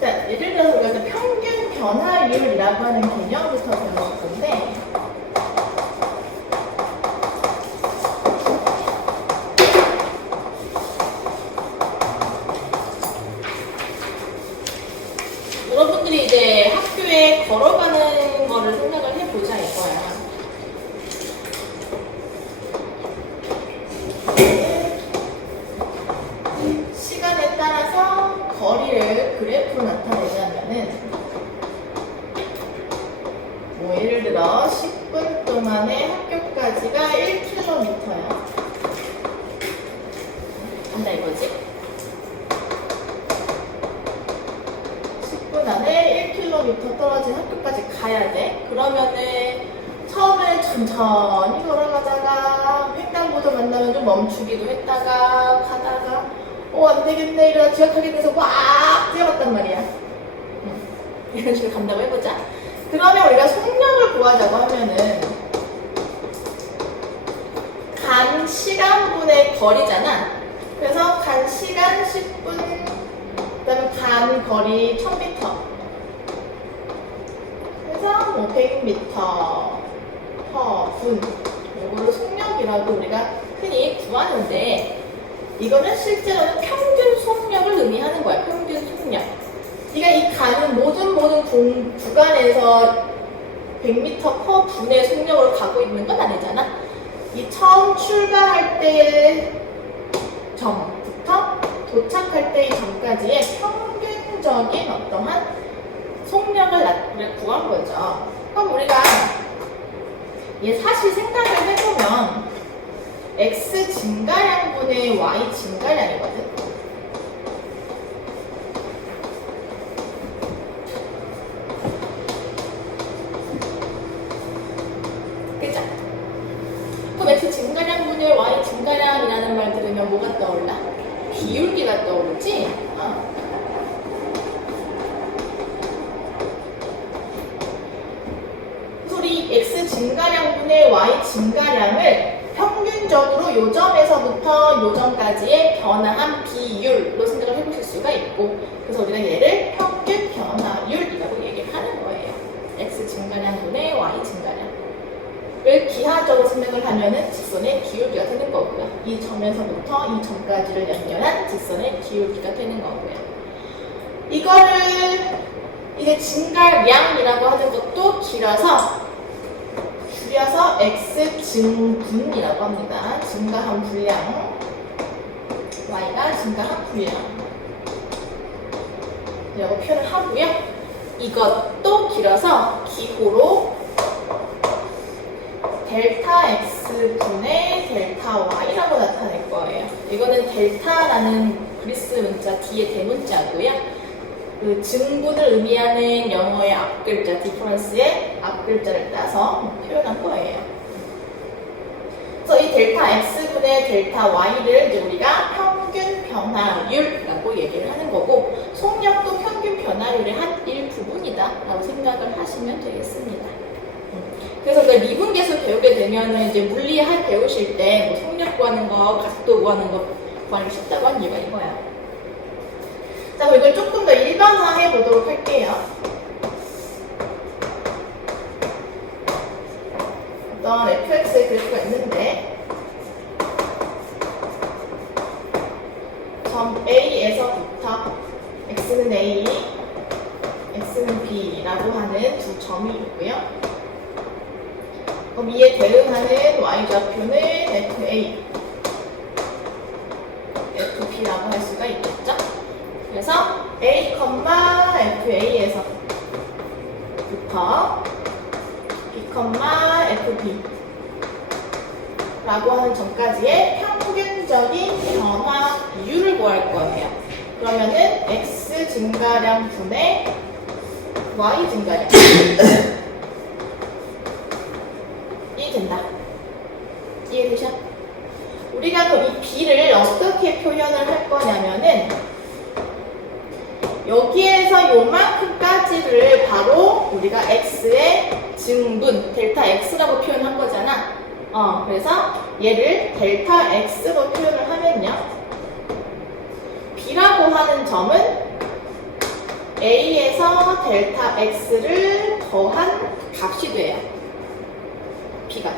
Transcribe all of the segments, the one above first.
자, 예를 들어서 우리가 평균 변화율이라고 하는 개념부터 배워볼 건데, 여러분들이 이제 학교에 걸어가는 거를 생각을 해보자 이거야. 시간에 따라서 거리를 그래프로 나타내자면은 뭐 예를 들어 10분 동안의 학교까지가 1km야. 한다 이거지? 10분 안에 1km 떨어진 학교까지 가야 돼. 그러면은 처음에 천천히 걸어가다가 횡단보도 만나면 좀 멈추기도 했다가 가다가 안 되겠네 이러다 지각하게 돼서 막 뛰어갔단 말이야. 이런 식으로 간다고 해보자. 그러면 우리가 속력을 구하자고 하면은 간 시간분의 거리잖아. 그래서 간 시간 10분, 그 다음에 간 거리 1000m. 그래서 뭐 100m per 분. 이거를 속력이라고 우리가 흔히 구하는데, 이거는 실제로는 평균 속력을 의미하는 거야. 평균 속력. 네가 이 가는 모든 구간에서 100m per 분의 속력으로 가고 있는 건 아니잖아. 이 처음 출발할 때 점부터 도착할 때의 점까지의 평균적인 어떠한 속력을 구한 거죠. 그럼 우리가 얘 사실 생각을 해보면 x 증가량분의 y 증가량이거든. 그죠? 그럼 x 증가량분의 y 증가량이라는 말 들으면 뭐가 떠올라? 기울기가 떠오르지? 그래서 우리 x 증가량분의 y 증가량을 평균적으로 요 점에서부터 요 점까지의 변화한 비율로 생각을 해보실 수가 있고, 그래서 우리가 얘를 평균 변화율이라고 얘기를 하는 거예요. x 증가량분의 y 증가량을 기하적으로 생각을 하면은 직선의 기울기가 되는 거고요. 이 점에서부터 이 점까지를 연결한 직선의 기울기가 되는 거고요. 이게 증가량이라고 하는 것도 길어서 줄여서 x 증분이라고 합니다. 증가한 분량, y가 증가한 분량 이라고 표현을 하고요. 이것도 길어서 기호로 델타 x분의 델타 y라고 나타낼 거예요. 이거는 델타라는 그리스 문자 뒤에 대문자고요. 그 증분을 의미하는 영어의 앞글자, 디퍼런스의 앞글자를 따서 표현한 거예요. 그래서 이 델타 x분의 델타 y를 이제 우리가 평균 변화율이라고 얘기를 하는 거고, 속력도 평균 변화율의 한 일부분이다 라고 생각을 하시면 되겠습니다. 그래서 그 미분계수 배우게 되면은 이제 물리학 배우실 때 뭐 속력 구하는 거, 각도 구하는 거 구하기 쉽다고 한 이유가 이거야. 자, 그럼 이걸 조금 더 일반화해 보도록 할게요. 어떤 fx의 그래프가 있는데, 점 A에서부터 x는 A, x는 B라고 하는 두 점이 있고요. 그럼 이에 대응하는 y좌표는 FA, FB라고 할 수가 있겠죠? 그래서 A, FA에서부터 B, FB 라고 하는 점까지의 평균적인 변화 비율을 구할 거예요. 그러면은 X 증가량 분의 Y 증가량 이 된다. 이해되셔? 우리가 그럼 이 B를 어떻게 표현을 할 거냐면은 여기에서 요만큼까지를 바로 우리가 X의 증분, 델타 X라고 표현한 거잖아. 그래서 얘를 델타 X로 표현을 하면요. B라고 하는 더하는 점은 A에서 델타 X를 더한 값이 돼요. B가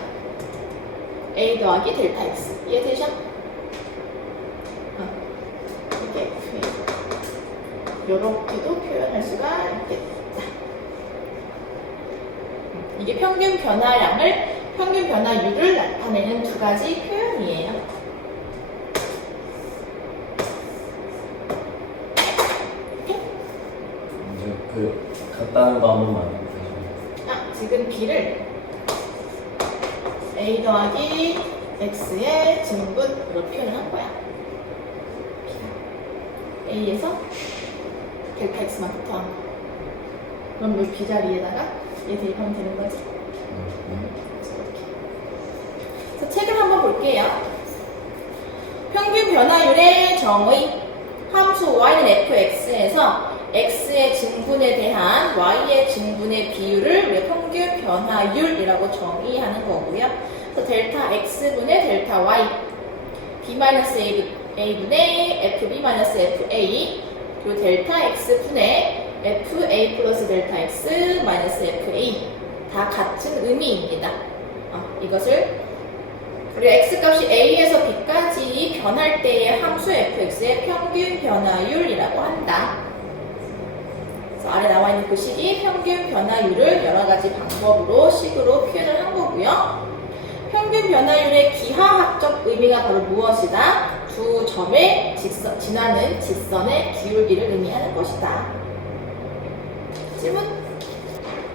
A 더하기 델타 X. 이해되죠? 이렇게 이렇게도 표현할 수가 있겠다. 이게 평균 변화율을 나타내는 두 가지 표현이에요. 이제 그 같다는 거 한 번만. 지금 B를 A 더하기 X의 증분으로 표현한 거야. A에서 델타 X만큼 더한 거. 그럼 이 B 자리에다가 얘 대입하면 되는 거지? 그래서 책을 한번 볼게요. 평균 변화율의 정의 함수 y는 fx에서 x의 증분에 대한 y의 증분의 비율을 우리가 평균 변화율이라고 정의하는 거고요. 그래서 델타 x분의 델타 y b-a분의 fb-fa 그리고 델타 x분의 fa 플러스 델타 x 마이너스 fa 다 같은 의미입니다. 이것을 우리가 x값이 a에서 b까지 변할 때의 함수 fx의 평균 변화율이라고 한다. 그래서 아래 나와 있는 그 식이 평균 변화율을 여러 가지 방법으로 식으로 표현을 한 거고요. 평균 변화율의 기하학적 의미가 바로 무엇이다? 두 점의 지나는 직선의 기울기를 의미하는 것이다. 질문?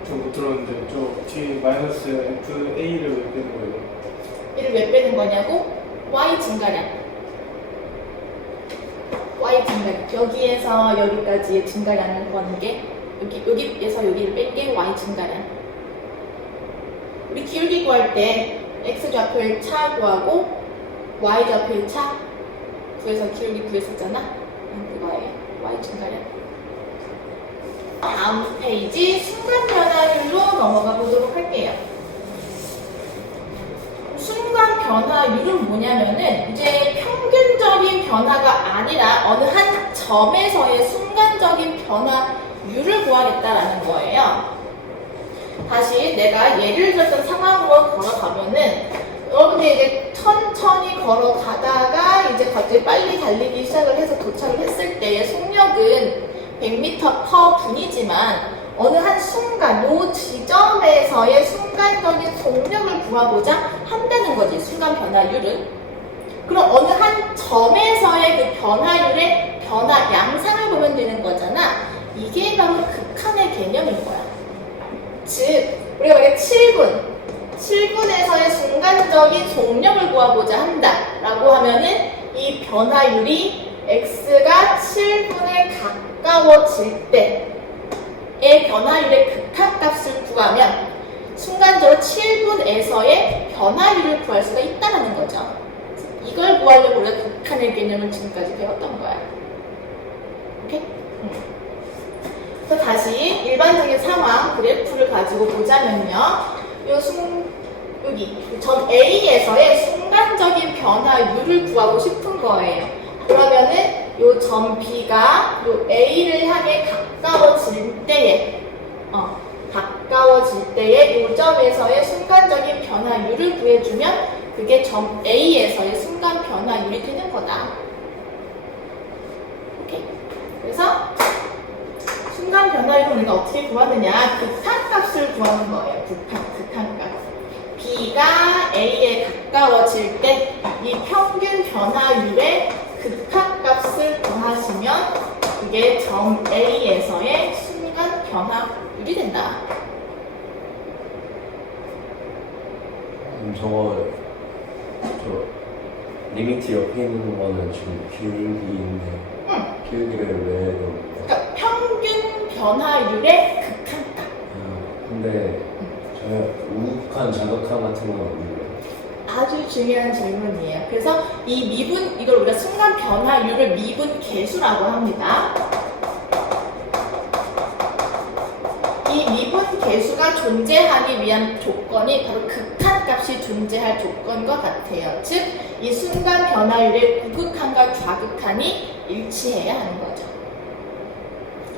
저 못 들었는데 저 뒤에 마이너스 FA를 왜 빼는 거예요? 얘를 왜 빼는 거냐고? y 증가량. y 증가량. 여기에서 여기까지의 증가량을 구하는 게 여기에서 여기를 뺀 게 y 증가량. 우리 기울기 구할 때 x 좌표의 차 구하고 y 좌표의 차 구해서 기울기 구했었잖아. 그거예요. y 증가량. 다음 페이지 순간 변화율로 넘어가 보도록 할게요. 순간 변화율은 뭐냐면은 이제 평균적인 변화가 아니라 어느 한 점에서의 순간적인 변화율을 구하겠다라는 거예요. 다시 내가 예를 들었던 상황으로 걸어가면은 여러분들이 이제 천천히 걸어가다가 이제 갑자기 빨리 달리기 시작을 해서 도착을 했을 때의 속력은 100m/분이지만 어느 한 순간, 요 지점에서의 순간적인 속력을 구하고자 한다는 거지, 순간 변화율은. 그럼 어느 한 점에서의 그 변화율의 변화 양상을 보면 되는 거잖아. 이게 바로 극한의 개념인 거야. 즉, 우리가 만약에 7분에서의 순간적인 속력을 구하고자 한다 라고 하면은 이 변화율이 x가 7분에 가까워질 때의 변화율의 극한값을 구하면 순간적으로 7분에서의 변화율을 구할 수가 있다는 거죠. 이걸 구하려고 우리가 극한의 개념을 지금까지 배웠던 거야. 오케이? 그래서 다시 일반적인 상황 그래프를 가지고 보자면요. 여기 점 A에서의 순간적인 변화율을 구하고 싶은 거예요. 그러면은 요 점 B가 요 A를 향해 가까워질 때에 요 점에서의 순간적인 변화율을 구해주면 그게 점 A에서의 순간 변화율이 되는 거다. 오케이. 그래서 순간 변화율을 우리가 어떻게 구하느냐? 극한값을 구하는 거예요. 극한값. B가 A에 가까워질 때 이 평균 변화율의 극한값을 구하시면 그게 점 A에서의 순간 변화율이 된다. 저 리미트 옆에 있는 거는 지금 기울기인데 기울기를 왜 넣을까? 그러니까 평균 변화율의 극한값. 근데 저희 우극한 자극한 같은 건 없는데. 아주 중요한 질문이에요. 그래서 이 미분, 이걸 우리가 순간 변화율을 미분 계수라고 합니다. 이 미분 계수가 존재하기 위한 조건이 바로 극한값이 존재할 조건과 같아요. 즉, 이 순간 변화율의 우극한과 좌극한이 일치해야 하는 거죠.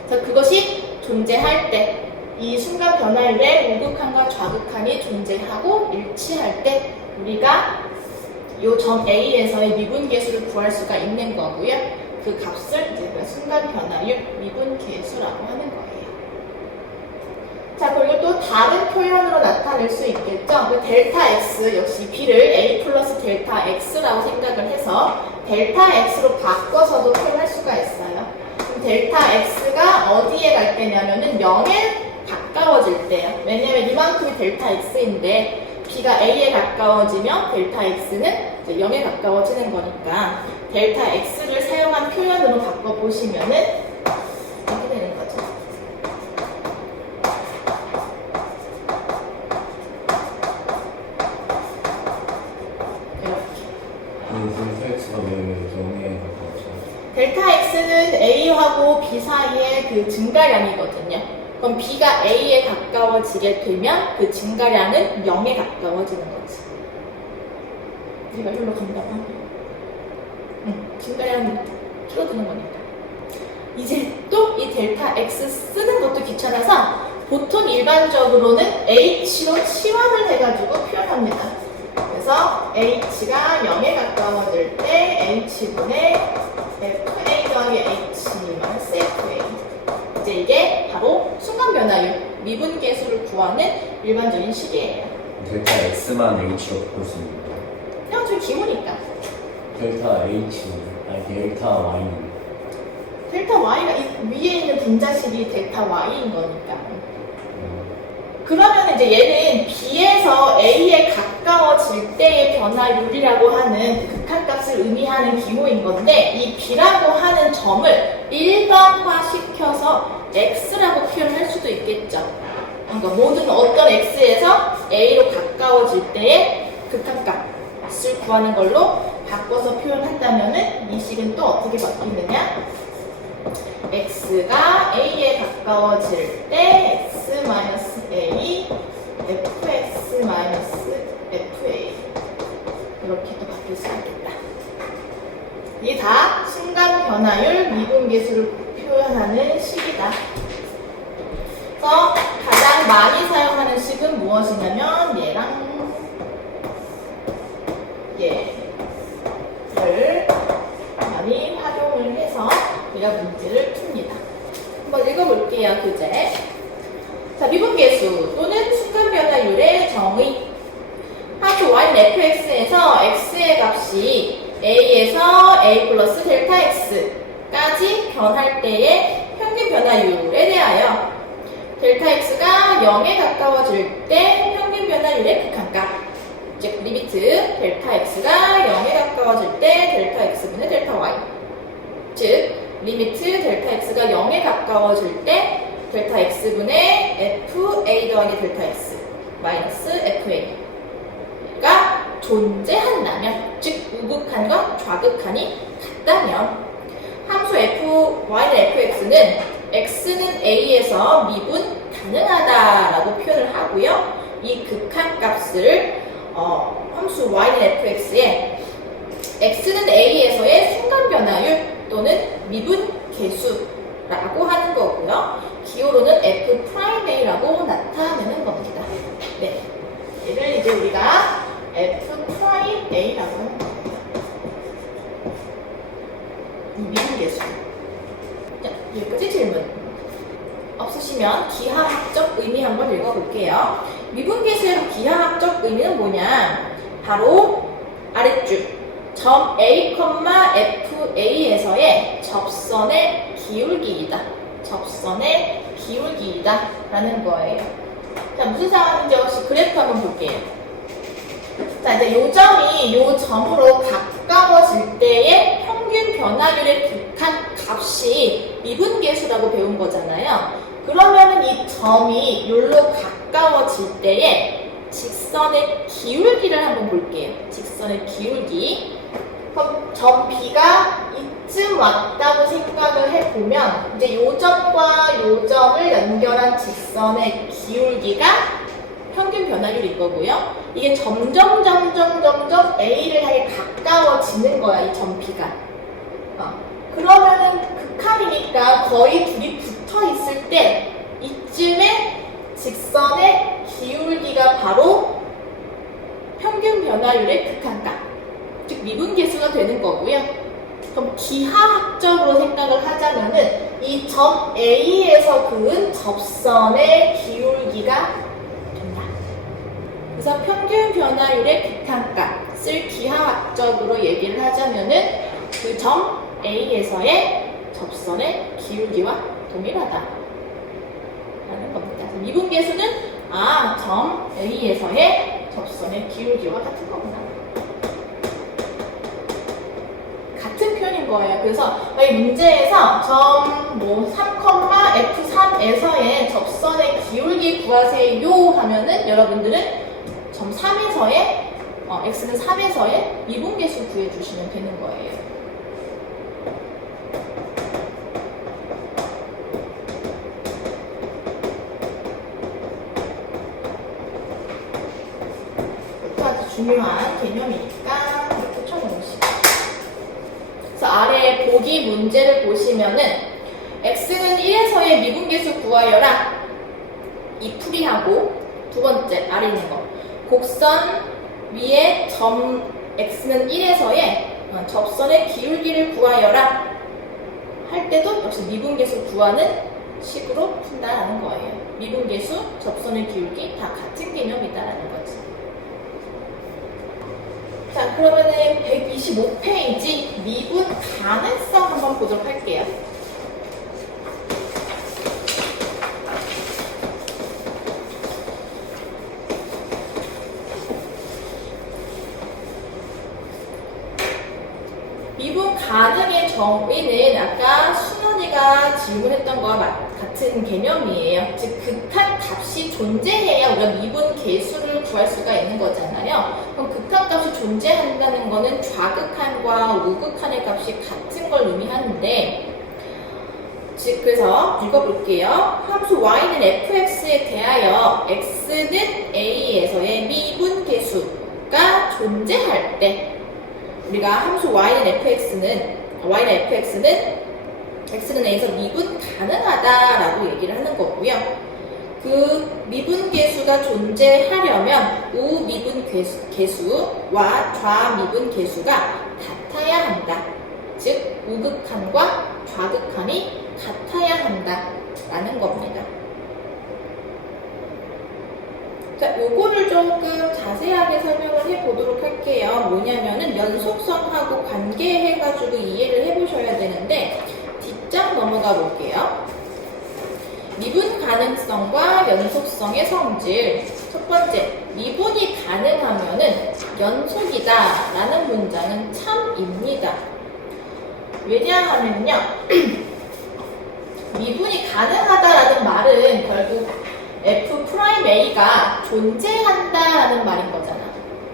그래서 그것이 존재할 때, 이 순간 변화율의 우극한과 좌극한이 존재하고 일치할 때 우리가 이 점 A에서의 미분계수를 구할 수가 있는 거고요. 그 값을 이제 순간 변화율 미분계수라고 하는 거예요. 자, 그리고 또 다른 표현으로 나타낼 수 있겠죠. 그 델타 x 역시 b를 a 플러스 델타 x라고 생각을 해서 델타 x로 바꿔서도 표현할 수가 있어요. 그럼 델타 x가 어디에 갈 때냐면은 0에 가까워질 때요. 왜냐면 이만큼이 델타 x인데 b가 a에 가까워지면 델타 x는 이제 0에 가까워지는 거니까 델타 x를 사용한 표현으로 바꿔보시면은 이렇게 되는 거죠. 델타 x가 왜 0에 가까워져? 델타 x는 a하고 b 사이의 그 증가량이거든요. 그럼 b가 a에 가까워지게 되면 그 증가량은 0에 가까워지는 거지. 우리가 이걸로 간다면 증가량은 줄어드는 거니까. 이제 또 이 델타 x 쓰는 것도 귀찮아서 보통 일반적으로는 h로 치환을 해가지고 표현합니다. 그래서 h가 0에 가까워질 때 h분의 fa 더하기 h 마이너스 fa. 이제 이게 바로 순간 변화율 미분계수를 구하는 일반적인 식이에요. 델타 x만 h로 바꿀 수 있는 거야? 그냥 좀 기우니까. 델타 h, 아니 델타 y. 델타 y가 위에 있는 분자식이 델타 y인 거니까. 그러면 이제 얘는 b에서 a에 가까워질 때의 변화율이라고 하는 극한값을 의미하는 기호인 건데 이 b라고 하는 점을 일반화시켜서 x라고 표현할 수도 있겠죠. 그러니까 모든 어떤 x에서 a로 가까워질 때의 극한값을 구하는 걸로 바꿔서 표현한다면은 이 식은 또 어떻게 바뀌느냐? x가 a에 가까워질 때 x-a, fx-fa 이렇게 또 바뀔 수 있겠다. 이게 다 순간 변화율 미분계수를 표현하는 식이다. 그래서 가장 많이 사용하는 식은 무엇이냐면 얘랑 얘를 많이 활용을 해서 우리가 문제를 풉니다. 한번 읽어볼게요. 교재. 자, 미분계수 또는 순간 변화율의 정의. 하프 y fx에서 x의 값이 a에서 a 플러스 델타 x까지 변할 때의 평균 변화율에 대하여 델타 x가 0에 가까워질 때 평균 변화율의 극한값, 즉 리미트 델타 x가 0에 가까워질 때 델타 x분의 델타 y, 즉 리미트 델타 x가 0에 가까워질 때 델타 x분의 fa 더하기 델타 x 마이너스 fa가 존재한다면, 즉 우극한과 좌극한이 같다면 함수 y는 fx는 x는 a에서 미분 가능하다라고 표현을 하고요. 이 극한값을 함수 y는 fx에 x는 a에서의 순간 변화율 또는 미분 계수라고 하는 거고요. 기호로는 f'a라고 나타내는 겁니다. 네, 얘를 이제 우리가 f'a라고 하는 거예요. 미분 계수. 자, 여기까지 질문. 없으시면 기하학적 의미 한번 읽어볼게요. 미분계수의 기하학적 의미는 뭐냐? 바로 아랫줄 점 A, FA에서의 접선의 기울기이다. 접선의 기울기이다 라는 거예요. 자, 무슨 상황인지 혹시 그래프 한번 볼게요. 자, 이제 요 점이 요 점으로 가까워질 때의 평균 변화율의 극한 값이 미분계수라고 배운 거잖아요. 그러면은 이 점이 요로 가까워질 때의 직선의 기울기를 한번 볼게요. 직선의 기울기. 그럼 점 B가 이쯤 왔다고 생각을 해보면 이제 요 점과 요 점을 연결한 직선의 기울기가 평균 변화율일 거고요. 이게 점점 A를 향해 가까워지는 거야, 이 점 B가. 그러면은 극한이니까 거의 둘이 붙어 있을 때 이쯤에 직선의 기울기가 바로 평균 변화율의 극한값, 즉 미분계수가 되는 거고요. 그럼 기하학적으로 생각을 하자면은 이 점 A에서 그은 접선의 기울기가 된다. 그래서 평균 변화율의 극한값을 기하학적으로 얘기를 하자면은 그 점 A에서의 접선의 기울기와 동일하다 라는 겁니다. 미분계수는 점 A에서의 접선의 기울기와 같은 거구나. 같은 표현인 거예요. 그래서 이 문제에서 점 3,F3에서의 접선의 기울기 구하세요 하면은 여러분들은 점 3에서의 x는 3에서의 미분계수 구해주시면 되는 거예요. 중요한 개념이니까 이렇게 쳐놓으시고. 그래서 아래 보기 문제를 보시면은 x는 1에서의 미분계수 구하여라 이 풀이하고, 두 번째 아래 있는 거 곡선 위에 점 x는 1에서의 접선의 기울기를 구하여라 할 때도 역시 미분계수 구하는 식으로 푼다라는 거예요. 미분계수, 접선의 기울기 다 같은 개념이다라는 거지. 자, 그러면은 125페이지 미분 가능성 한번 보도록 할게요. 미분 가능의 정의는 아까 순원이가 질문했던 거와 같은 개념이에요. 즉 극한 값이 존재해야 우리가 미분 계수를 구할 수가 있는 거잖아요. 그럼 극한 값이 존재한다는 거는 좌극한과 우극한의 값이 같은 걸 의미하는데, 즉 그래서 읽어볼게요. 함수 y는 fx에 대하여 x는 a에서의 미분 계수가 존재할 때 우리가 함수 y는 fx는 x는 a에서 미분 가능하다라고 얘기를 하는 거고요. 그 미분 계수가 존재하려면 우미분 계수와 좌미분 계수가 같아야 한다. 즉 우극한과 좌극한이 같아야 한다라는 겁니다. 자, 요거를 조금 자세하게 설명을 해보도록 할게요. 뭐냐면은 연속성하고 관계해가지고 이해를 해보셔야 되는데, 뒷장 넘어가 볼게요. 미분 가능성과 연속성의 성질. 첫 번째, 미분이 가능하면은 연속이다 라는 문장은 참입니다. 왜냐하면요, 미분이 가능하다라는 말은 결국 F'A가 존재한다라는 말인 거잖아.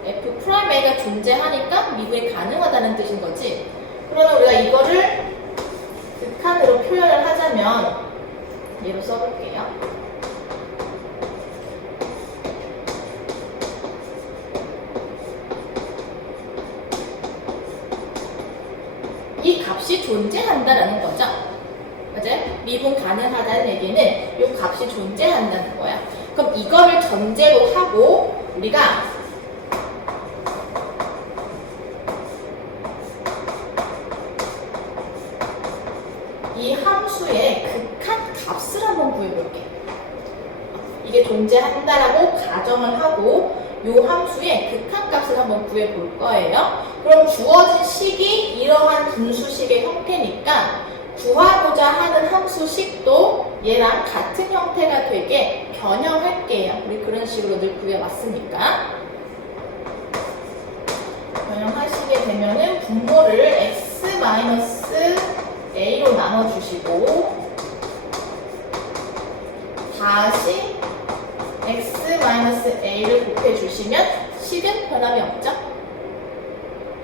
F'A가 존재하니까 미분이 가능하다는 뜻인 거지. 그러면 우리가 이거를 극한으로 표현을 하자면 얘로 써볼게요. 이 값이 존재한다라는 거죠. 맞아요? 미분 가능하다는 얘기는 이 값이 존재한다는 거야. 그럼 이거를 전제로 하고 우리가 이 함수의 극한 값을 한번 구해볼게. 이게 존재한다라고 가정을 하고 이 함수의 극한 값을 한번 구해볼 거예요. 그럼 주어진 식이 이러한 분수식의 형태니까 구하고자 하는 함수식도 얘랑 같은 형태가 되게 변형할게요. 우리 그런 식으로 늘 구해왔으니까. 변형하시게 되면은 분모를 x-a로 나눠주시고 다시 x-a를 곱해주시면 식은 변함이 없죠?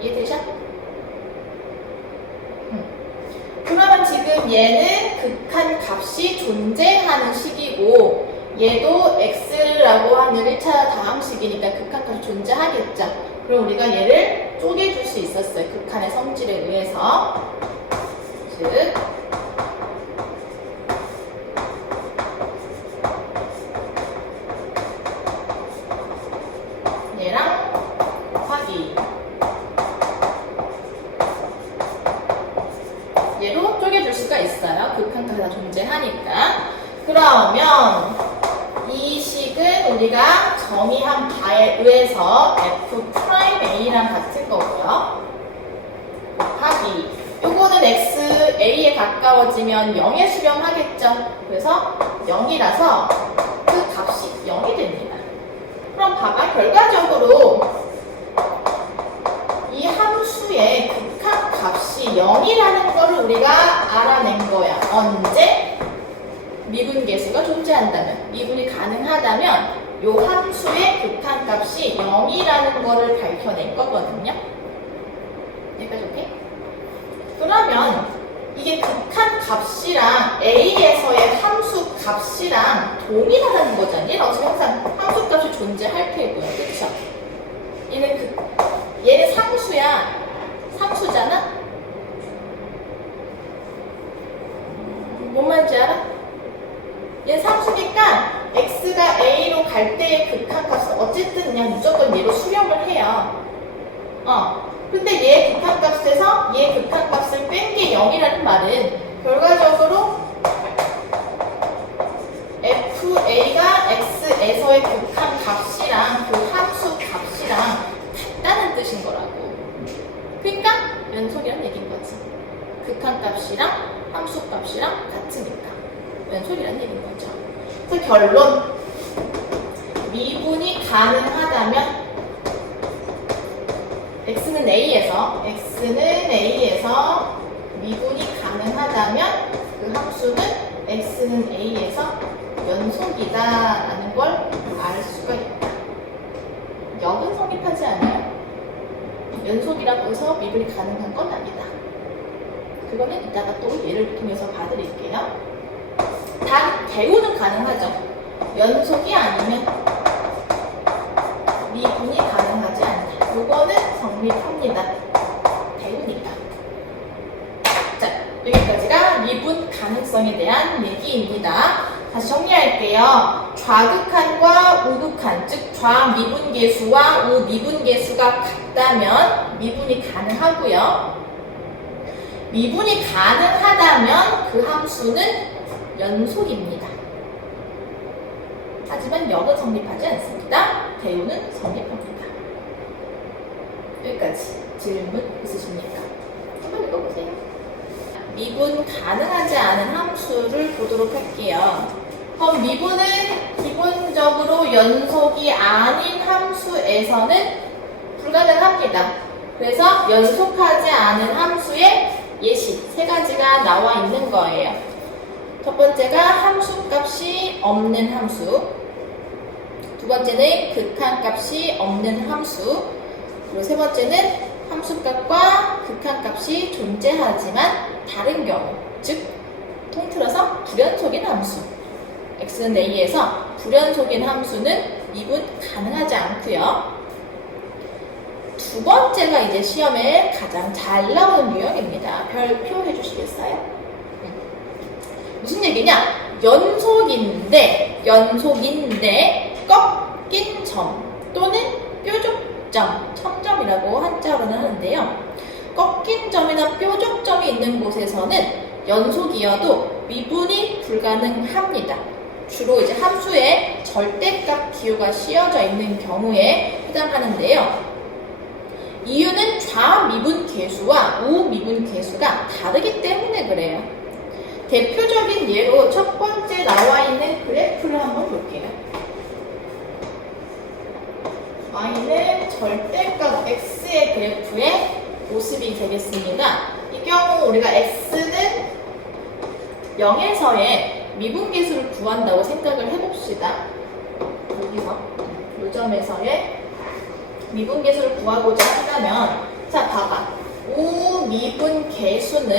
이해되셔? 지금 얘는 극한 값이 존재하는 식이고 얘도 x라고 하는 1차 다항식이니까 극한 값이 존재하겠죠. 그럼 우리가 얘를 쪼개줄 수 있었어요. 극한의 성질에 의해서. 즉 얘랑 곱하기 얘로 쪼개줄 수가 있어요. 극한 값이 다 존재하니까. 그러면 이 식은 우리가 정의한 바에 의해서 f'A랑 같은 거고요. 곱하기 요거는 x, a에 가까워지면 0에 수렴하겠죠. 그래서 0이라서 그 값이 0이 됩니다. 그럼 봐봐. 결과적으로 이 함수의 극한 값이 0이라는 거를 우리가 알아낸 거야. 언제? 미분계수가 존재한다면, 미분이 가능하다면 이 함수의 극한 값이 0이라는 거를 밝혀낸 거거든요. 여기까지 오케이? 그러면 이게 극한 값이랑 A에서의 함수 값이랑 동일하다는 거잖아요. 얘는 어차피 항상 함수 값이 존재할 테고요. 그쵸? 얘는 상수야. 상수잖아? 뭔 말인지 알아? 얘는 상수니까 x가 a로 갈 때의 극한값은 어쨌든 그냥 무조건 얘로 수렴을 해요. 근데 얘 극한값에서 얘 극한값을 뺀 게 0이라는 말은 결과적으로 fa가 x에서의 극한값이랑 그 함수 값이랑 같다는 뜻인 거라고. 그러니까 연속이란 얘기인 거지. 극한값이랑 함수값이랑 같으니까 연속이란 얘기인 거죠. 그래서 결론, 미분이 가능하다면 x는 a에서 미분이 가능하다면 그 함수는 x는 a에서 연속이다라는 걸 알 수가 있다. 역은 성립하지 않아요. 연속이라고 해서 미분이 가능한 건 아니다. 그거는 이따가 또 예를 통해서 봐드릴게요. 단 대우는 가능하죠. 연속이 아니면 미분이 가능하지 않다. 그거는 성립합니다. 대우니까. 자, 여기까지가 미분 가능성에 대한 얘기입니다. 다시 정리할게요. 좌극한과 우극한, 즉 좌미분계수와 우미분계수가 같다면 미분이 가능하고요. 미분이 가능하다면 그 함수는 연속입니다. 하지만 역은 성립하지 않습니다. 대우는 성립합니다. 여기까지 질문 있으십니까? 한번 읽어보세요. 미분 가능하지 않은 함수를 보도록 할게요. 그럼 미분은 기본적으로 연속이 아닌 함수에서는 불가능합니다. 그래서 연속하지 않은 함수의 예시 세 가지가 나와 있는 거예요. 첫 번째가 함수값이 없는 함수, 두 번째는 극한값이 없는 함수, 그리고 세 번째는 함수값과 극한값이 존재하지만 다른 경우, 즉 통틀어서 불연속인 함수. x는 a에서 불연속인 함수는 미분 가능하지 않고요. 두 번째가 이제 시험에 가장 잘 나오는 유형입니다. 별표 해주시겠어요? 무슨 얘기냐? 연속인데 꺾인 점 또는 뾰족점, 첨점이라고 한자로는 하는데요. 꺾인 점이나 뾰족점이 있는 곳에서는 연속이어도 미분이 불가능합니다. 주로 이제 함수에 절대값 기호가 씌워져 있는 경우에 해당하는데요. 이유는 좌미분 계수와 우미분 계수가 다르기 때문에 그래요. 대표적인 예로 첫 번째 나와 있는 그래프를 한번 볼게요. y는 절대값 x의 그래프의 모습이 되겠습니다. 이 경우 우리가 x는 0에서의 미분계수를 구한다고 생각을 해봅시다. 여기서 이 점에서의 미분계수를 구하고자 한다면, 자 봐봐, 우미분계수는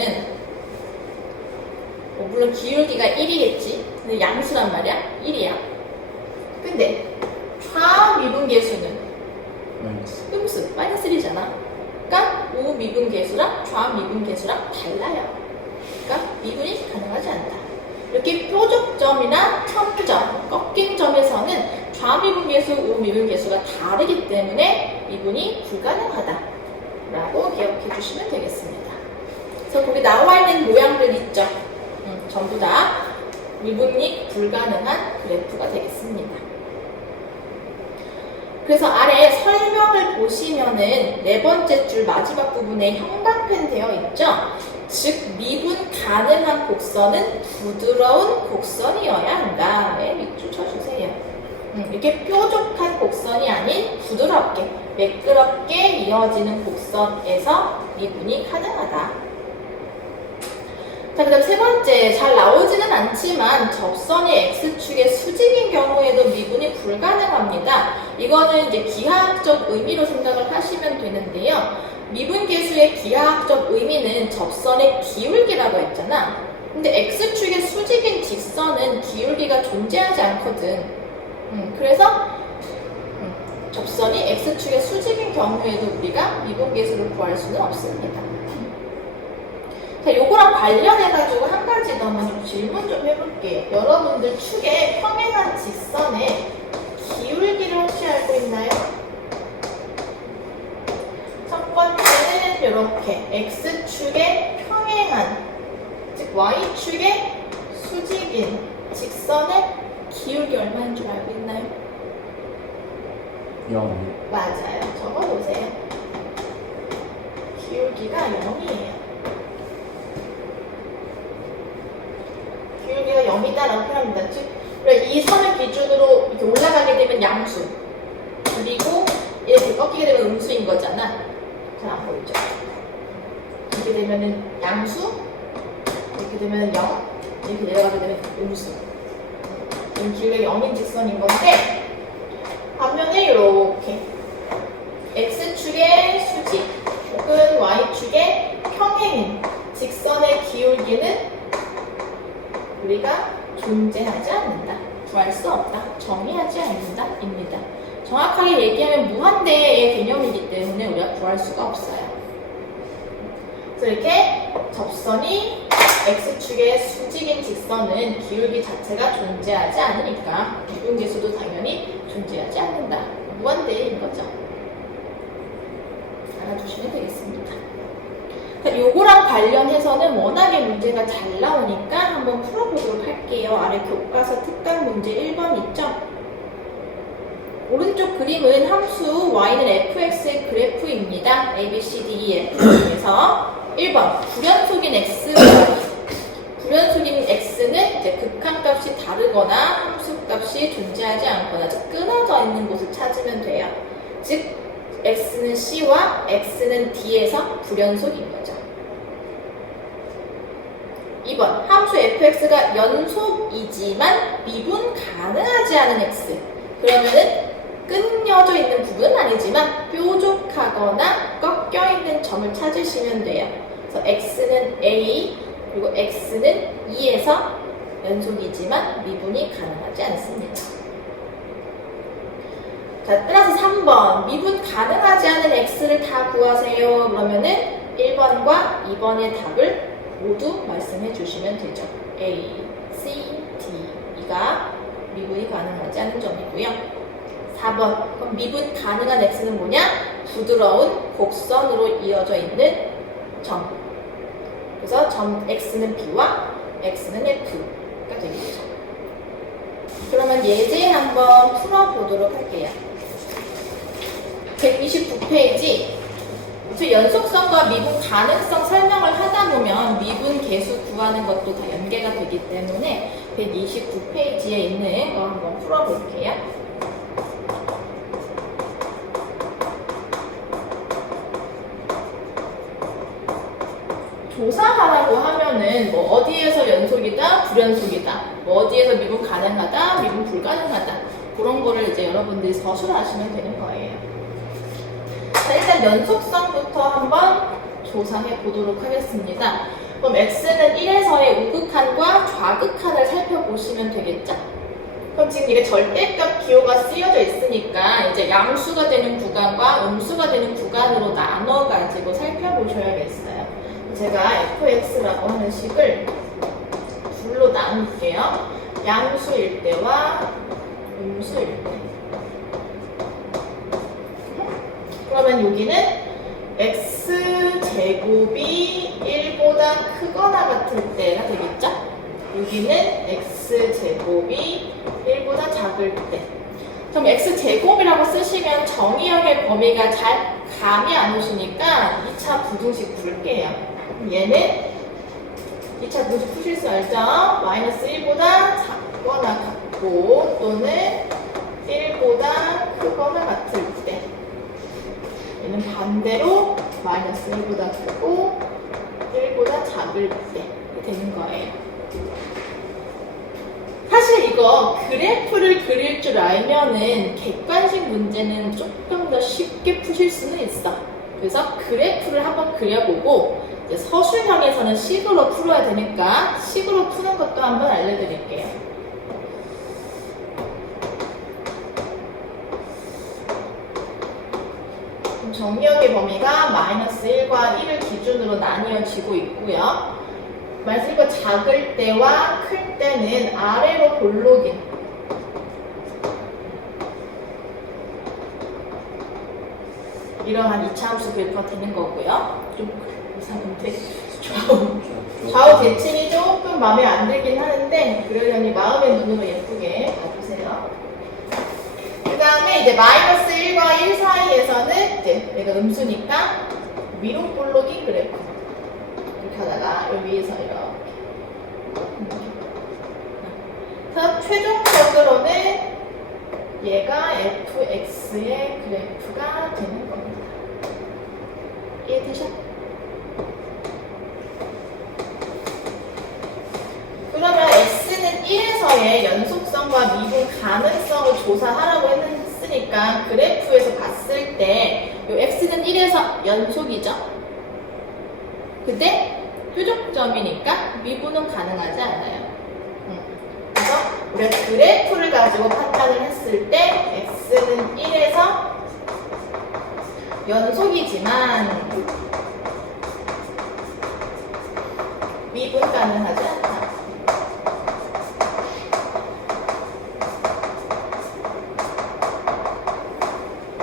물론 기울기가 1이겠지. 근데 양수란 말이야. 1이야. 근데 좌미분계수는 음수, 마이너스 1이잖아. 그러니까 우미분계수랑 좌미분계수랑 달라요. 그러니까 미분이 가능하지 않다. 이렇게 뾰족점이나 평점, 꺾인 점에서는 좌미분계수, 우미분계수가 다르기 때문에 미분이 불가능하다 라고 기억해 주시면 되겠습니다. 그래서 거기 나와 있는 모양들 있죠? 전부 다 미분이 불가능한 그래프가 되겠습니다. 그래서 아래 설명을 보시면은 네 번째 줄 마지막 부분에 형광펜 되어 있죠? 즉 미분 가능한 곡선은 부드러운 곡선이어야 한다. 네, 밑줄 쳐주세요. 이렇게 뾰족한 곡선이 아닌 부드럽게 매끄럽게 이어지는 곡선에서 미분이 가능하다. 자, 그 다음 세 번째, 잘 나오지는 않지만 접선이 X축의 수직인 경우에도 미분이 불가능합니다. 이거는 이제 기하학적 의미로 생각을 하시면 되는데요. 미분계수의 기하학적 의미는 접선의 기울기라고 했잖아. 근데 X축의 수직인 직선은 기울기가 존재하지 않거든. 그래서 접선이 X축의 수직인 경우에도 우리가 미분계수를 구할 수는 없습니다. 자, 요거랑 관련해가지고 한 가지 더 질문 좀 해볼게요. 여러분들 축의 평행한 직선의 기울기를 혹시 알고 있나요? 첫 번째는 이렇게 X축의 평행한, 즉 Y축의 수직인 직선의 기울기 얼마인 줄 알고 있나요? 0. 맞아요. 적어보세요. 기울기가 0이에요. 기울기가 0이다라고 표현합니다. 즉, 이 선을 기준으로 이렇게 올라가게 되면 양수, 그리고 이렇게 꺾이게 되면 음수인 거잖아. 잘 안 보이죠? 이렇게 되면은 양수, 이렇게 되면 0, 이렇게 내려가게 되면 음수. 지금 기울기가 0인 직선인 건데, 반면에 이렇게 X축의 수직 혹은 Y축의 평행인 직선의 기울기는 우리가 존재하지 않는다. 구할 수 없다. 정의하지 않는다. 입니다. 정확하게 얘기하면 무한대의 개념이기 때문에 우리가 구할 수가 없어요. 그래서 이렇게 접선이 X축의 수직인 직선은 기울기 자체가 존재하지 않으니까 미분계수도 당연히 존재하지 않는다. 무한대인 거죠. 알아주시면 되겠습니다. 요거랑 관련해서는 워낙에 문제가 잘 나오니까 한번 풀어보도록 할게요. 아래 교과서 특강 문제 1번 있죠? 오른쪽 그림은 함수 y는 fx의 그래프입니다. a, b, c, d, e, f 중에서 1번 불연속인 x, 불연속인 x는 이제 극한값이 다르거나 함수값이 존재하지 않거나 즉 끊어져 있는 곳을 찾으면 돼요. 즉 x는 c와 x는 d에서 불연속인 거죠. 2번 함수 fx가 연속이지만 미분 가능하지 않은 x. 그러면은 끊겨져 있는 부분은 아니지만 뾰족하거나 꺾여 있는 점을 찾으시면 돼요. 그래서 x는 a 그리고 x는 2에서 연속이지만 미분이 가능하지 않습니다. 자, 따라서 3번 미분 가능하지 않은 x를 다 구하세요. 그러면은 1번과 2번의 답을 모두 말씀해 주시면 되죠. A, C, D, E가 미분이 가능하지 않은 점이고요. 4번 그럼 미분 가능한 x는 뭐냐? 부드러운 곡선으로 이어져 있는 점. 그래서 점 x는 b와 x는 f가 되겠죠. 그러면 예제 한번 풀어보도록 할게요. 129페이지 연속성과 미분 가능성 설명을 하다 보면 미분 계수 구하는 것도 다 연계가 되기 때문에 129페이지에 있는 거 한번 풀어볼게요. 조사하라고 하면은 뭐 어디에서 연속이다, 불연속이다, 뭐 어디에서 미분 가능하다, 미분 불가능하다 그런 거를 이제 여러분들이 서술하시면 되는 거예요. 자, 일단 연속성부터 한번 조사해 보도록 하겠습니다. 그럼 x는 1에서의 우극한과 좌극한을 살펴보시면 되겠죠? 그럼 지금 이게 절대값 기호가 쓰여져 있으니까 이제 양수가 되는 구간과 음수가 되는 구간으로 나눠가지고 살펴보셔야겠어요. 제가 fx라고 하는 식을 둘로 나눌게요. 양수일 때와 음수일 때. 그러면 여기는 x제곱이 1보다 크거나 같을 때가 되겠죠? 여기는 x제곱이 1보다 작을 때. 그럼 x제곱이라고 쓰시면 정의역의 범위가 잘 감이 안 오시니까 2차 부등식 풀게요. 얘는 2차 부등식 푸실 수 알죠? 마이너스 1보다 작거나 같고 또는 1보다 크거나 같을 때. 얘는 반대로 마이너스 1보다 크고 1보다 작을 때 되는 거예요. 사실 이거 그래프를 그릴 줄 알면은 객관식 문제는 조금 더 쉽게 푸실 수는 있어. 그래서 그래프를 한번 그려보고 이제 서술형에서는 식으로 풀어야 되니까 식으로 푸는 것도 한번 알려드릴게요. 정의역의 범위가 마이너스 1과 1을 기준으로 나뉘어지고 있고요. 마이너스 1과 작을 때와 클 때는 아래로 볼록인 이러한 2차 함수 그래프가 되는 거고요. 좀 이상한데 좌우 대칭이 조금 마음에 안 들긴 하는데 그러려니 마음의 눈으로 예쁘게 봐주세요. 그 다음에 이제 마이너스 1과 1 사이에서는 이제 얘가 음수니까 위로 볼록이 그래프 이렇게 하다가 여기 위에서 이렇게 그래서 최종적으로는 얘가 fx의 그래프가 되는 겁니다. 이해되셔? 그러면 x는 1에서의 연속성과 미분 가능성을 조사하라고 했으니까 그래프에서 봤을 때 이 x는 1에서 연속이죠? 근데 표적점이니까 미분은 가능하지 않아요. 그래서 우리가 그래프를 가지고 판단을 했을 때 x는 1에서 연속이지만 미분 가능하지 않다.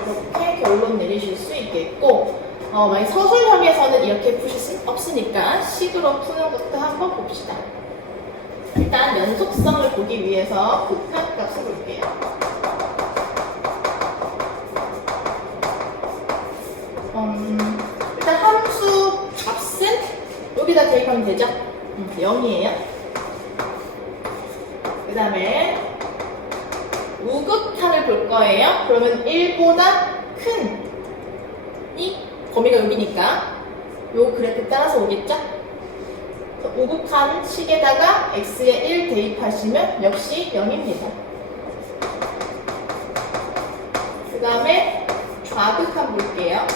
이렇게 결론 내리실 수 있겠고 만약 서술형에서는 이렇게 푸실 수 없으니까 식으로 푸는 것도 한번 봅시다. 일단 연속성을 보기 위해서 극한값을 볼게요. 일단 함수 값은 여기다 대입하면 되죠? 0이에요. 그 다음에 우극한을 볼 거예요. 그러면 1보다 큰 이 범위가 여기니까 요 그래프 따라서 오겠죠? 우극한 식에다가 x에 1 대입하시면 역시 0입니다. 그 다음에 좌극한 볼게요.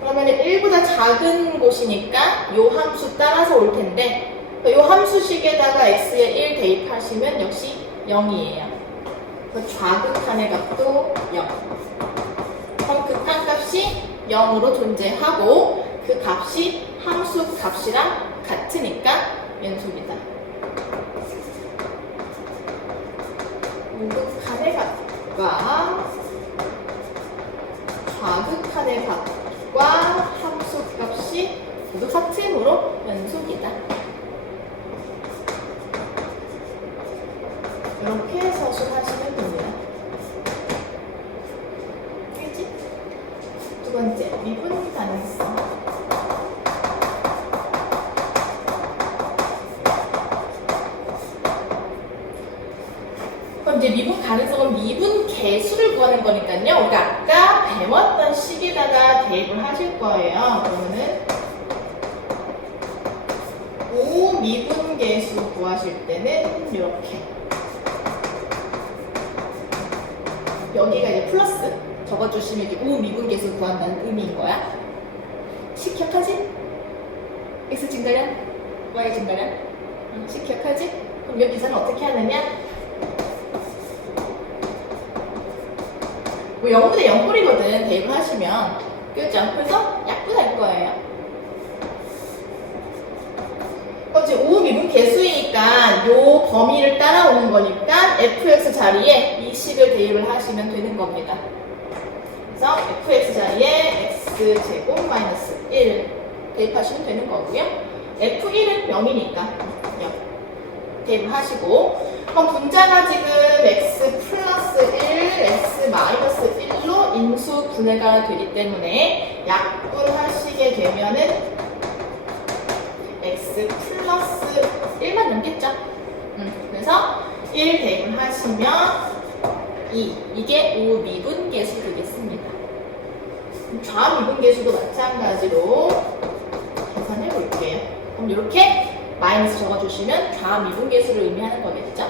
그러면 1보다 작은 곳이니까 요 함수 따라서 올 텐데 요 함수식에다가 x에 1 대입하시면 역시 0이에요. 좌극한의 값도 0. 그럼 극한값이 0으로 존재하고 그 값이 함수 값이랑 같으니까 연속이다. 우극한의 값과 좌극한의 값과 함수 값이 모두 같으므로 연속이다. 이렇게 서술하시면 됩니다. 알겠지? 두 번째, 미분 가능성. 그럼 이제 미분 가능성은 미분 개수를 구하는 거니까요. 우리가 아까 배웠던 식에다가 대입을 하실 거예요. 그러면은 5 미분 개수 구하실 때는 이렇게 여기가 이제 플러스 적어주시면 이제 5 미분 개수 구한다는 의미인 거야. 식 기억하지? x 증가량 y 증가량? 식 기억하지? 그럼 이 계산을 어떻게 하느냐? 뭐 0분의 0꼴이거든. 대입을 하시면. 그렇죠? 그래서 약분할 거예요. 그럼 지금 5 미분 개수이니까 요 범위를 따라오는 거니까 fx 자리에 이 식을 대입을 하시면 되는 겁니다. 그래서 fx 자리에 x제곱 마이너스 1 대입하시면 되는 거고요. f1은 0이니까 0 대입을 하시고, 그럼 분자가 지금 x 플러스 1, x 마이너스 1로 인수 분해가 되기 때문에 약분하시게 되면은 x 플러스 1만 남겠죠? 그래서 1 대입을 하시면 2. 이게 5 미분계수 되겠습니다. 좌미분계수도 마찬가지로 계산해 볼게요. 그럼 이렇게 마이너스 적어주시면 좌미분계수를 의미하는 거겠죠?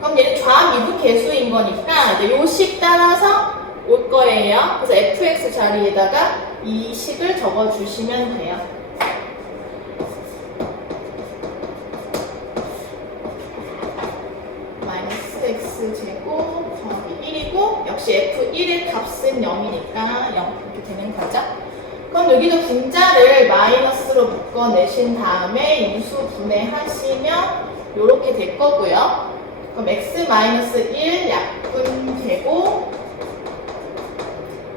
그럼 얘는 좌미분계수인 거니까 이제 요 식 따라서 올 거예요. 그래서 fx 자리에다가 이 식을 적어주시면 돼요. 마이너스 x제곱 더하기 1이고, 역시 f1의 값은 0이니까 0 이렇게 되는 거죠. 그럼 여기도 분자를 마이너스로 묶어내신 다음에 인수 분해하시면 이렇게 될 거고요. 그럼 x-1 약분되고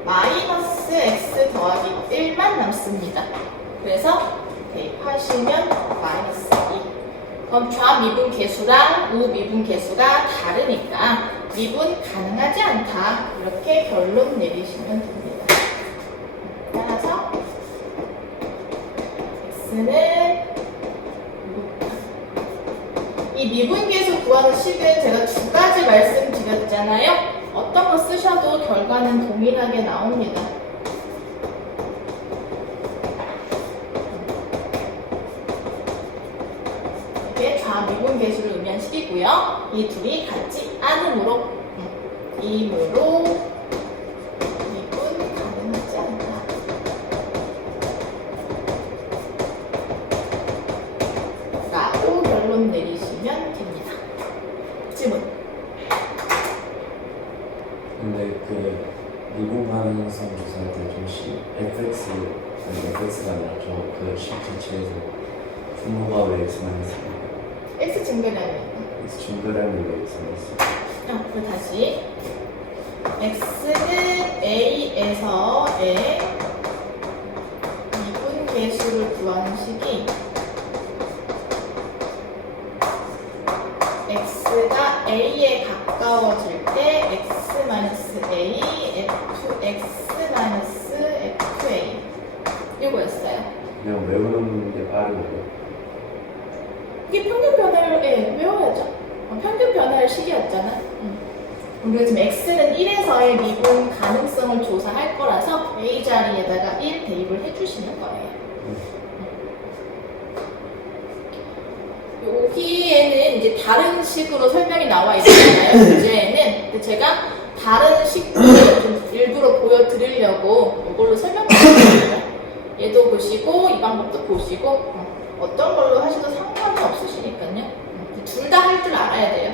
마이너스 x 더하기 1만 남습니다. 그래서 대입하시면 마이너스 2. 그럼 좌미분 계수랑 우미분 계수가 다르니까 미분 가능하지 않다. 이렇게 결론 내리시면 됩니다. 따라서 x는 이 미분계수 구하는 식은 제가 두 가지 말씀드렸잖아요. 어떤 거 쓰셔도 결과는 동일하게 나옵니다. 이게 좌미분계수를 의미한 식이고요. 이 둘이 같지 않으므로 이므로 미분 가능하지 않다. 라고 결론 내리시면 됩니다. 질문. 근데 그 미분 가능성 조사할 때 좀 fx가 아니라 저그 식 자체에서 분모가 왜 x만했어요? x 증가량이 x 증가량이 왜 x만했어요? 그럼 다시 x는 a에서의 미분 계수를 구하는 식이 x가 a에 가까워질 때 x-a, fx-fa 이거였어요. 그냥 외우는 게 빠른 거예요? 이게 평균 변화를 외워야죠. 평균 변화의 식이었잖아. 우리가 지금 x는 1에서의 미분 가능성을 조사할 거라서 a 자리에다가 1 대입을 해주시는 거예요. 여기에는 이제 다른 식으로 설명이 나와 있잖아요. 문제에는. 근데 제가 다른 식으로 좀 일부러 보여드리려고 이걸로 설명드렸습니다. 얘도 보시고 이 방법도 보시고 어떤 걸로 하셔도 상관이 없으시니까요. 둘 다 할 줄 알아야 돼요.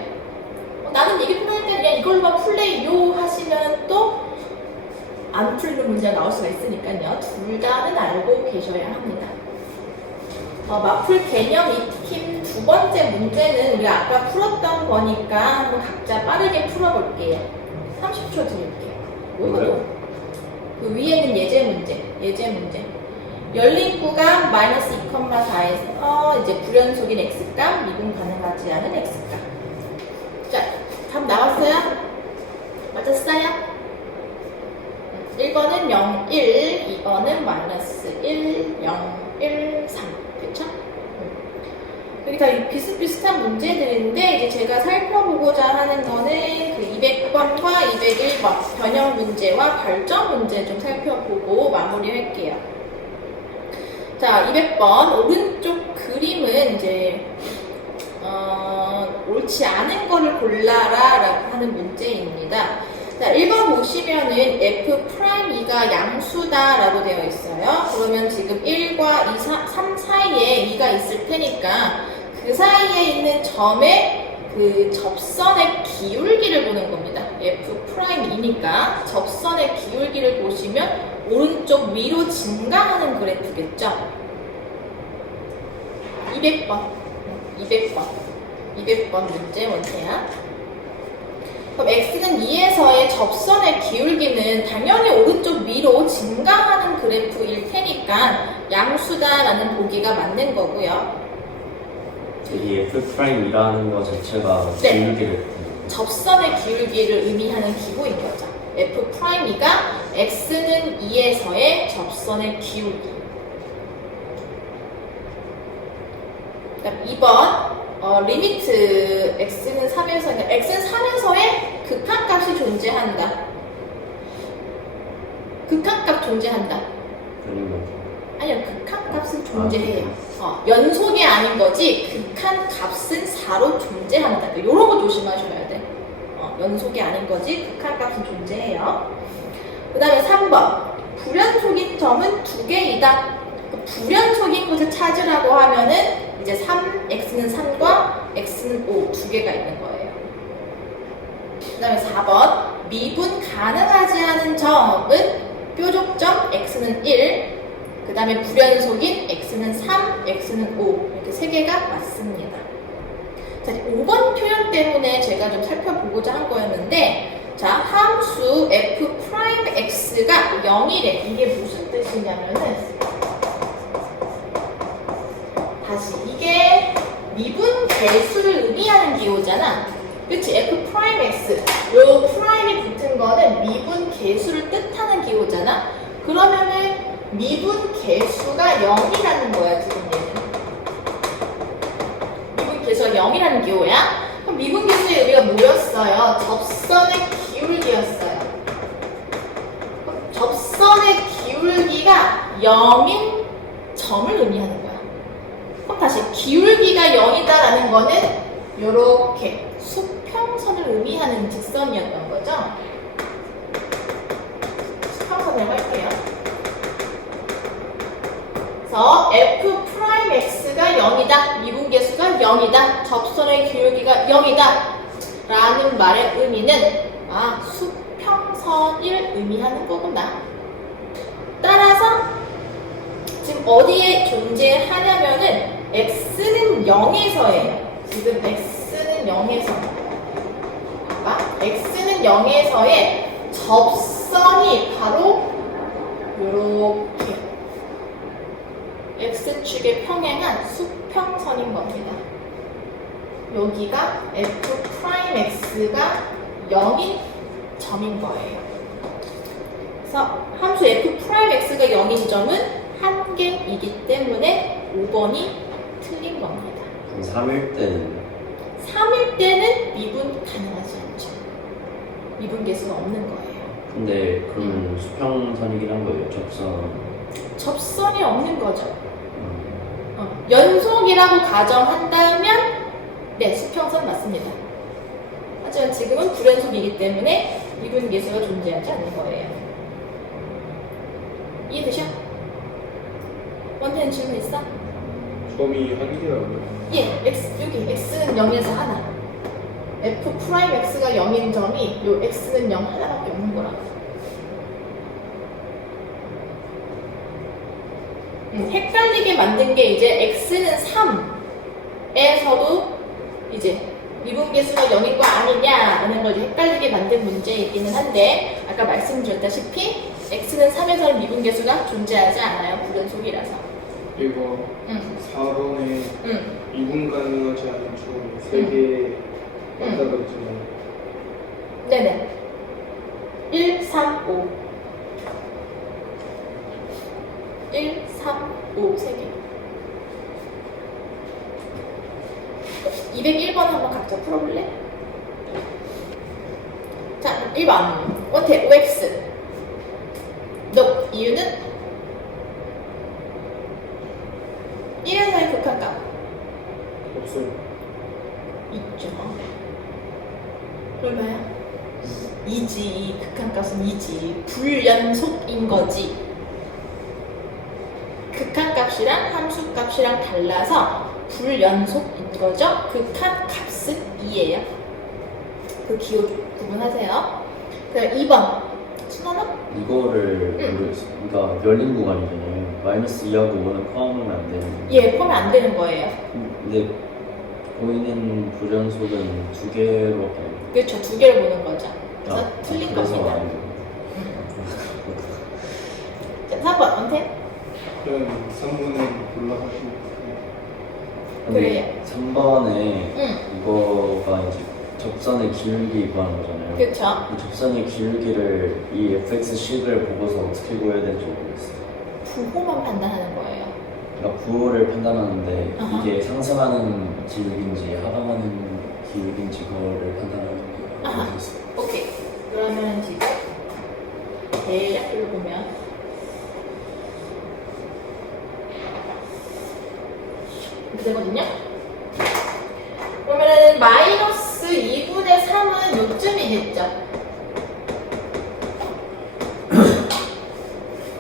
나는 이게 필요할 때 그냥 이걸로만 풀래요 하시면 또 안 풀리는 문제가 나올 수가 있으니까요. 둘 다는 알고 계셔야 합니다. 마풀 개념 익힘 두 번째 문제는 우리가 아까 풀었던 거니까 한번 각자 빠르게 풀어볼게요. 30초 드릴게요. 뭐요? 그 위에는 예제 문제. 열린 구간 마이너스 2,4에서 이제 불연속인 x값, 미분 가능하지 않은 x값. 자, 답 나왔어요? 맞았어요? 1번은 0, 1, 2번은 마이너스 1, 0, 1, 3. 그쵸? 여기 다 비슷비슷한 문제들인데, 이제 제가 살펴보고자 하는 거는 그 200번과 201번 변형 문제와 발전 문제 좀 살펴보고 마무리할게요. 자, 200번 오른쪽 그림은 이제 옳지 않은 거를 골라라 라고 하는 문제입니다. 자, 1번 보시면은 F'2가 양수다라고 되어 있어요. 그러면 지금 1과 2, 3 사이에 2가 있을 테니까 그 사이에 있는 점의 그 접선의 기울기를 보는 겁니다. F'이니까 접선의 기울기를 보시면 오른쪽 위로 증가하는 그래프겠죠. 200번 문제 원태야. 그럼 x는 2에서의 접선의 기울기는 당연히 오른쪽 위로 증가하는 그래프일 테니까 양수다라는 보기가 맞는 거고요. 이 F'이라는 거 자체가 네. 기울기를 접선의 기울기를 의미하는 기호인 거죠. F'이가 x는 2에서의 접선의 기울기. 그다음 2번 리미트 x는 3에서 x는 3에서의 극한값이 존재한다. 극한값 존재한다. 그런 거죠. 아니요, 극한값은 존재해요. 연속이 아닌 거지 극한값은 4로 존재한다. 이런 거 조심하셔야 돼. 연속이 아닌 거지 극한값은 존재해요. 그 다음에 3번 불연속인 점은 2개이다. 불연속인 곳을 찾으라고 하면은 이제 x는 3과 x는 5 두 개가 있는 거예요. 그 다음에 4번 미분 가능하지 않은 점은 뾰족점 x는 1, 그 다음에 불연속인 x는 3, x는 5 이렇게 세 개가 맞습니다. 자, 5번 표현 때문에 제가 좀 살펴보고자 한 거였는데, 자, 함수 f'x가 0이래. 이게 무슨 뜻이냐면은 다시 이게 미분 개수를 의미하는 기호잖아. 그치? f'x 요 프라임이 붙은 거는 미분 개수를 뜻하는 기호잖아. 그러면은 미분 개수가 0이라는 거야, 지금 얘는. 미분 개수가 0이라는 기호야. 그럼 미분 개수의 의미가 뭐였어요? 접선의 기울기였어요. 접선의 기울기가 0인 점을 의미하는 거야. 그럼 다시 기울기가 0이다라는 거는 요렇게 수평선을 의미하는 직선이었던 거죠. 수평선을 할게요. 그래서 f'x가 0이다. 미분계수가 0이다. 접선의 기울기가 0이다. 라는 말의 의미는 수평선을 의미하는 거구나. 따라서 지금 어디에 존재하냐면은 x는 0에서예요. 지금 x는 0에서 봐봐. x는 0에서의 접선이 바로 요렇게 x축에 평행한 수평선인 겁니다. 여기가 f'x가 0인 점인 거예요. 그래서 함수 f'x가 0인 점은 한 개이기 때문에 5번이 틀린 겁니다. 그럼 3일 때는 3일 때는 미분 가능하지 않죠. 미분 계수가 없는 거예요. 근데 그럼 수평선이긴 한 거예요. 접선이 없는 거죠. 연속이라고 가정한다면 네, 수평선 맞습니다. 하지만 지금은 불연속이기 때문에 미분 계수가 존재하지 않는 거예요. 이해되셔? 원태는 질문 있어? 점이 한개라고요? 예, 여기 x는 0에서 하나. f'x가 0인 점이 요 x는 0 하나밖에 없는 거라고. 헷갈리게 만든 게 이제 x는 3에서도 이제 미분계수가 0인 거 아니냐라는 걸 헷갈리게 만든 문제이기는 한데, 아까 말씀드렸다시피 x는 3에서는 미분계수가 존재하지 않아요. 불연속이라서. 이거 4번에 미분 가능하지 않은 점 3개 맞다 그랬잖아요. 네네. 1, 3, 5. 1, 3, 5, 3개. 201번 한번 각자 풀어볼래? 자, 1번. 원태, OX. 너, 이유는? 1에서의 극한값. 없어요. 있죠. 얼마야? 이지, 이 극한값은 이지. 불연속인 거지. 극한값이랑 함수값이랑 달라서 불연속인 거죠. 극한값은 2예요. 그 기호 구분하세요. 그럼 2번. 순환은? 이거를 모르겠어요. 그러니까 열린 구간이잖아요. 마이너스 2하고 5는 포함하면 안 되는. 예, 포함이 안 되는 거예요. 근데 보이는 불연속은 두 개로밖에 안 돼요. 그렇죠. 두 개를 보는 거죠. 그래서 틀린 그래서 겁니다. 안 돼요. 자, 4번. 원태? 그럼 3번은 올라가시면 그래요. 3번에 이거가 이제 접선의 기울기 구하는 거잖아요. 그렇죠. 이 접선의 기울기를 이 fx식을 보고서 어떻게 구해야 될지 모르겠어요. 부호만 판단하는 거예요. 그러니까 부호를 판단하는데 아하. 이게 상승하는 기울기인지 하강하는 기울기인지 그거를 판단하는 게 아하. 모르겠어요. 오케이. 그러면 지금 대략적으로 보면 이렇게 되거든요. 그러면은 마이너스 2분의 3은 요쯤이겠죠.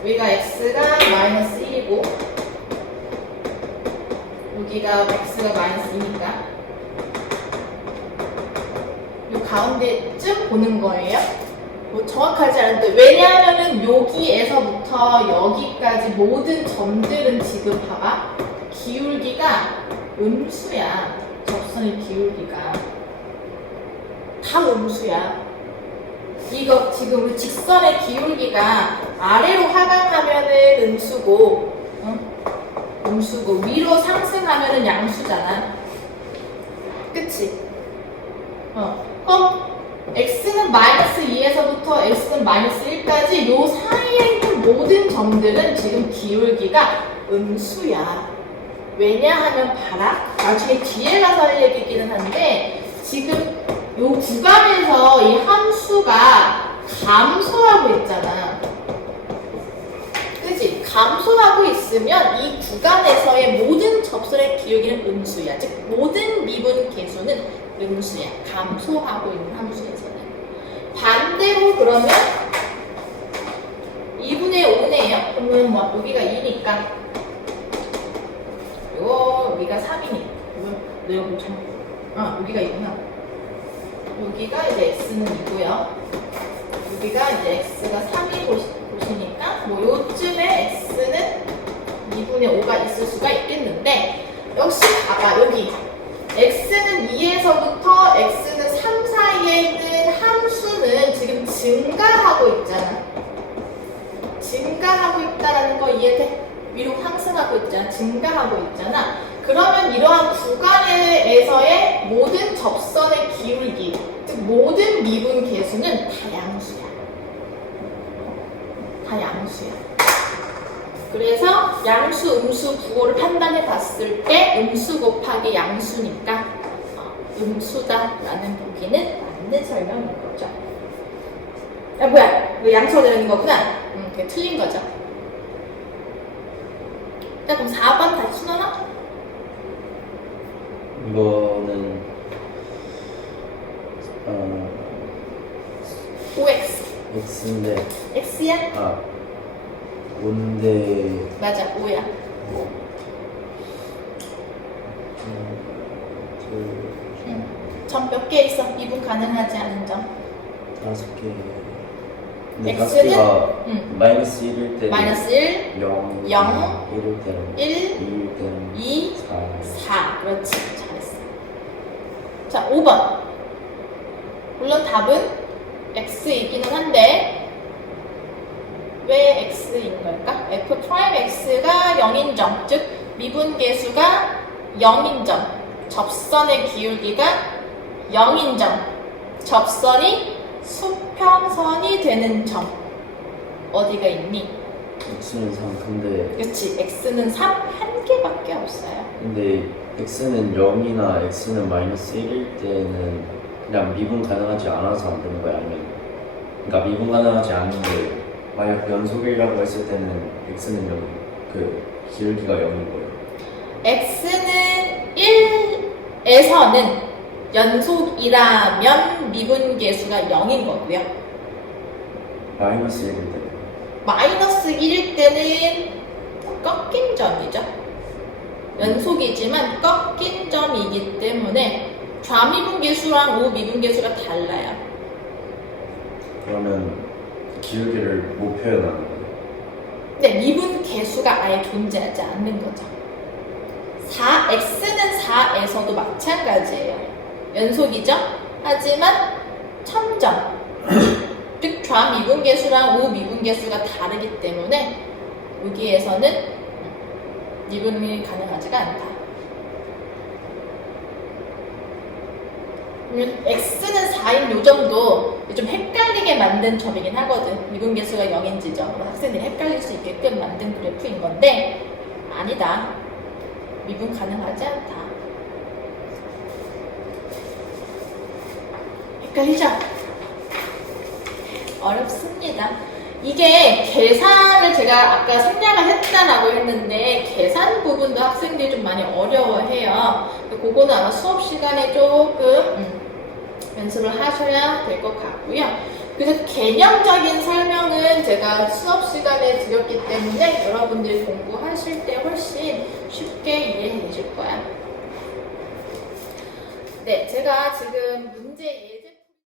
여기가 x가 마이너스 1이고 여기가 x가 마이너스 2니까 요 가운데쯤 보는 거예요. 뭐 정확하지 않은데 왜냐하면은 여기에서부터 여기까지 모든 점들은 지금 봐봐 기울기가 음수야. 접선의 기울기가 다 음수야. 이거 지금 직선의 기울기가 아래로 하강하면은 음수고, 응? 음수고 위로 상승하면은 양수잖아. 그치? 그럼 x는 마이너스 2에서부터 x는 마이너스 1까지 요 사이에 있는 모든 점들은 지금 기울기가 음수야. 왜냐하면 봐라. 나중에 뒤에 가서 할 얘기기는 한데 지금 요 구간에서 이 함수가 감소하고 있잖아. 그치? 감소하고 있으면 이 구간에서의 모든 접선의 기울기는 음수야. 즉 모든 미분 계수는 음수야. 감소하고 있는 함수에서는. 반대로 그러면 2분의 5네요. 그러면 뭐 여기가 2니까 여기가 3이니까 내가 뭐 여기가 있구나. 여기가 이제 x는 2고요. 여기가 이제 x가 3이 보시니까 뭐 요쯤에 x는 2분의 5가 있을 수가 있겠는데 역시 봐봐 여기 x는 2에서부터 x는 3 사이에 있는 함수는 지금 증가하고 있잖아. 증가하고 있다라는 거 이해돼? 위로 상승하고 있잖아. 증가하고 있잖아. 그러면 이러한 구간에서의 모든 접선의 기울기, 즉 모든 미분 계수는 다 양수야. 다 양수야. 그래서 양수, 음수 부호를 판단해 봤을 때 음수 곱하기 양수니까 음수다라는 보기는 맞는 설명인 거죠. 야 뭐야? 이거 양수가 되는 거구나. 그게 틀린 거죠. 자 그럼 4번 다시 순환아? 이거는 5x. x인데 x야? 5인데 맞아, 5야. 점 몇 개 있어? 미분 가능하지 않은 점. 5개. 근데 x는? 5개가 마이너스 1일 때 마이너스 1, 0, 0, 1일 때는 1, 2일 때는 2, 4. 4. 그렇지. 잘했어. 자, 5번. 물론 답은 x이기는 한데 왜 x인 걸까? f 프라임 x가 0인 점, 즉 미분계수가 0인 점, 접선의 기울기가 0인 점, 접선이 수평선이 되는 점 어디가 있니? x는 3. 근데 그렇지. x는 3, 한 개밖에 없어요. x는 0이나 x는 마이너스 1일 때는 그냥 미분 가능하지 않아서 안 되는 거야? 아니면 그러니까 미분 가능하지 않은데 만약 연속이라고 했을 때는 x는 0, 그 기울기가 0인 거예요. x는 1에서는 연속이라면 미분계수가 0인 거고요. 마이너스 1일 때. 마이너스 1일 때는 꺾인 점이죠. 연속이지만 꺾인 점이기 때문에 좌미분계수랑 우미분계수가 달라요. 그러면 기울기를 못 표현하는 거예요. 근데 미분계수가 아예 존재하지 않는 거죠. x는 4에서도 마찬가지예요. 연속이죠? 하지만 첨점, 즉 좌미분계수랑 우미분계수가 다르기 때문에 여기에서는 미분이 가능하지가 않다. x는 4인 요 정도 좀 헷갈리게 만든 점이긴 하거든. 미분계수가 0인 지점으로 학생들이 헷갈릴 수 있게끔 만든 그래프인 건데 아니다. 미분 가능하지 않다. 헷갈리죠? 어렵습니다. 이게 계산을 제가 아까 생략을 했다라고 했는데 계산 부분도 학생들이 좀 많이 어려워해요. 그거는 아마 수업 시간에 조금 연습을 하셔야 될 것 같고요. 그래서 개념적인 설명은 제가 수업 시간에 드렸기 때문에 여러분들이 공부하실 때 훨씬 쉽게 이해해 주실 거예요. 네, 제가 지금 문제